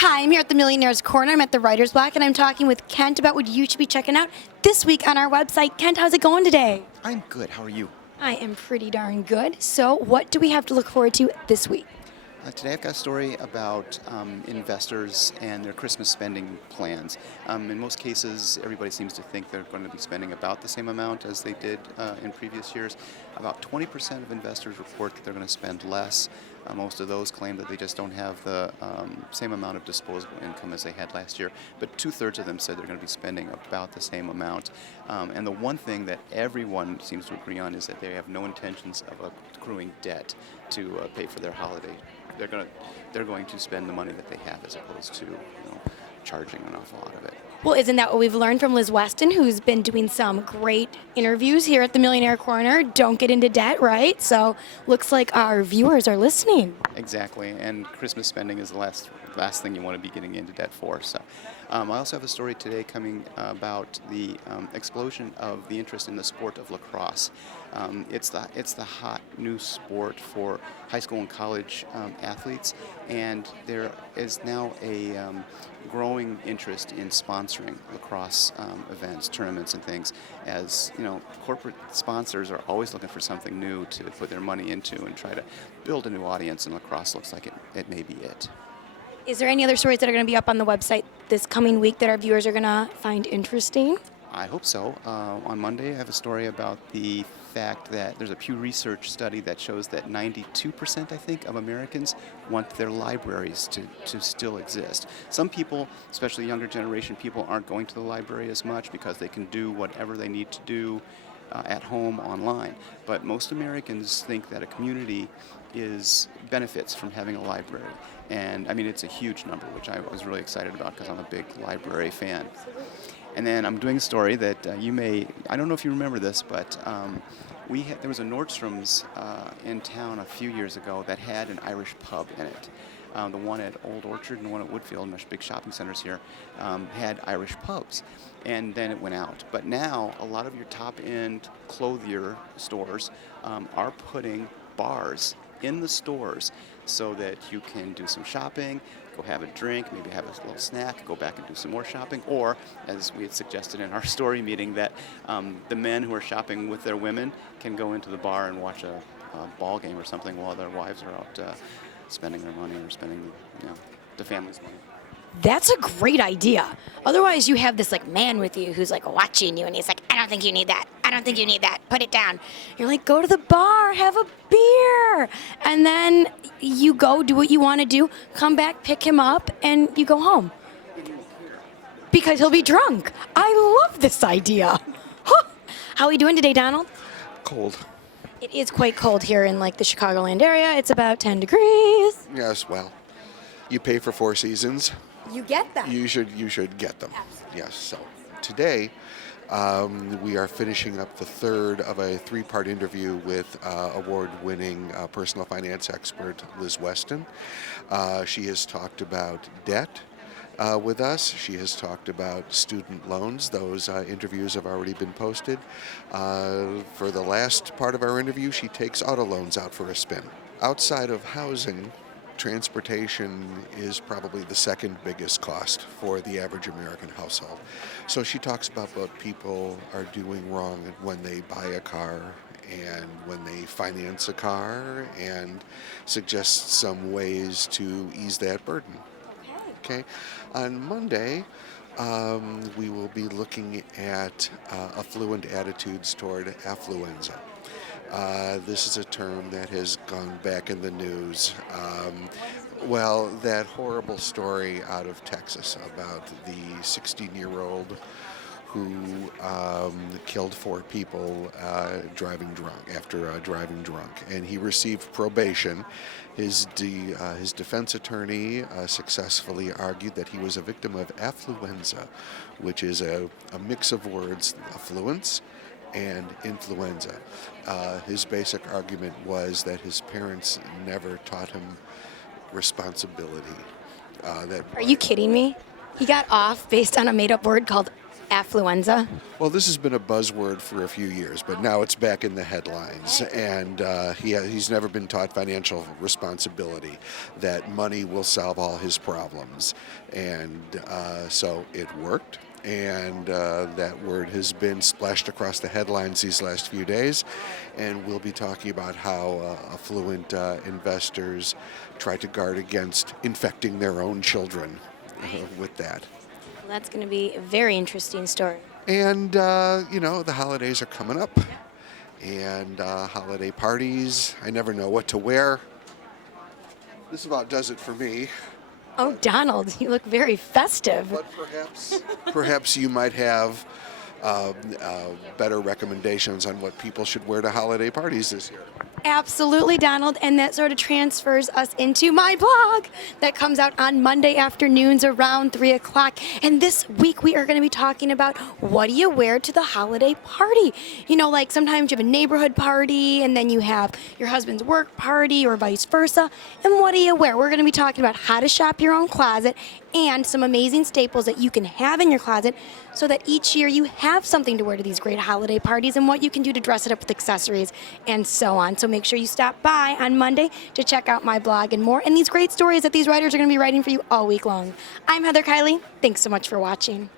Hi, I'm here at the Millionaire's Corner. I'm at the Writer's Block, and I'm talking with Kent about what you should be checking out this week on our website. Kent, how's it going today? I'm good. How are you? I am pretty darn good. So what do we have to look forward to this week? Today I've got a story about investors and their Christmas spending plans. In most cases, everybody seems to think they're going to be spending about the same amount as they did in previous years. About 20% of investors report that they're going to spend less. Most of those claim that they just don't have the same amount of disposable income as they had last year. But 2/3 of them said they're going to be spending about the same amount. And the one thing that everyone seems to agree on is that they have no intentions of accruing debt to pay for their holiday. They're going to spend the money that they have as opposed to charging an awful lot of it. Well, isn't that what we've learned from Liz Weston, who's been doing some great interviews here at the Millionaire Corner? Don't get into debt, right? So looks like our viewers are listening. Exactly, and Christmas spending is the last thing you want to be getting into debt for. So I also have a story today coming about the explosion of the interest in the sport of lacrosse. It's the hot new sport for high school and college athletes, and there is now a growing interest in sponsoring lacrosse events, tournaments, and things. As you know, corporate sponsors are always looking for something new to put their money into and try to build a new audience, and lacrosse looks like it may be it. Is there any other stories that are going to be up on the website this coming week that our viewers are going to find interesting? I hope so. On Monday, I have a story about the fact that there's a Pew Research study that shows that 92%, I think, of Americans want their libraries to still exist. Some people, especially younger generation people, aren't going to the library as much because they can do whatever they need to do at home online. But most Americans think that a community benefits from having a library. And I mean, it's a huge number, which I was really excited about because I'm a big library fan. And then I'm doing a story that I don't know if you remember this, but there was a Nordstrom's in town a few years ago that had an Irish pub in it. The one at Old Orchard and the one at Woodfield, much big shopping centers here, had Irish pubs. And then it went out. But now a lot of your top-end clothier stores are putting bars in the stores so that you can do some shopping, go have a drink, maybe have a little snack, go back and do some more shopping, or, as we had suggested in our story meeting, that the men who are shopping with their women can go into the bar and watch a ball game or something while their wives are out spending their money or spending the family's money. That's a great idea. Otherwise, you have this man with you who's watching you, and he's like, I don't think you need that. I don't think you need that. Put it down. You're like, go to the bar, have a beer. And then you go do what you want to do, come back, pick him up, and you go home. Because he'll be drunk. I love this idea. Huh. How are we doing today, Donald? Cold. It is quite cold here in the Chicagoland area. It's about 10 degrees. Yes, well, you pay for Four Seasons. You get them. You should get them. Absolutely. Yes. So today we are finishing up the third of a three-part interview with award-winning personal finance expert Liz Weston. She has talked about debt with us. She has talked about student loans. Those interviews have already been posted. For the last part of our interview, she takes auto loans out for a spin. Outside of housing, transportation is probably the second biggest cost for the average American household. So she talks about what people are doing wrong when they buy a car and when they finance a car, and suggests some ways to ease that burden. Okay. On Monday, we will be looking at affluent attitudes toward affluenza. This is a term that has gone back in the news. That horrible story out of Texas about the 16-year-old who killed 4 people driving drunk, and he received probation. His defense attorney successfully argued that he was a victim of affluenza, which is a mix of words, affluence and influenza. His basic argument was that his parents never taught him responsibility. Are you kidding me? He got off based on a made-up word called Affluenza. Well, this has been a buzzword for a few years, but now it's back in the headlines. And he's never been taught financial responsibility, that money will solve all his problems. And so it worked. And that word has been splashed across the headlines these last few days. And we'll be talking about how affluent investors try to guard against infecting their own children with that. Well, that's going to be a very interesting story. And, the holidays are coming up. And holiday parties. I never know what to wear. This about does it for me. Oh, Donald, you look very festive. But perhaps you might have better recommendations on what people should wear to holiday parties this year. Absolutely, Donald, and that sort of transfers us into my blog that comes out on Monday afternoons around 3 o'clock. And this week we are going to be talking about what do you wear to the holiday party? Like sometimes you have a neighborhood party and then you have your husband's work party or vice versa. And what do you wear? We're going to be talking about how to shop your own closet and some amazing staples that you can have in your closet so that each year you have something to wear to these great holiday parties and what you can do to dress it up with accessories and so on. So make sure you stop by on Monday to check out my blog and more and these great stories that these writers are going to be writing for you all week long. I'm Heather Kiley. Thanks so much for watching.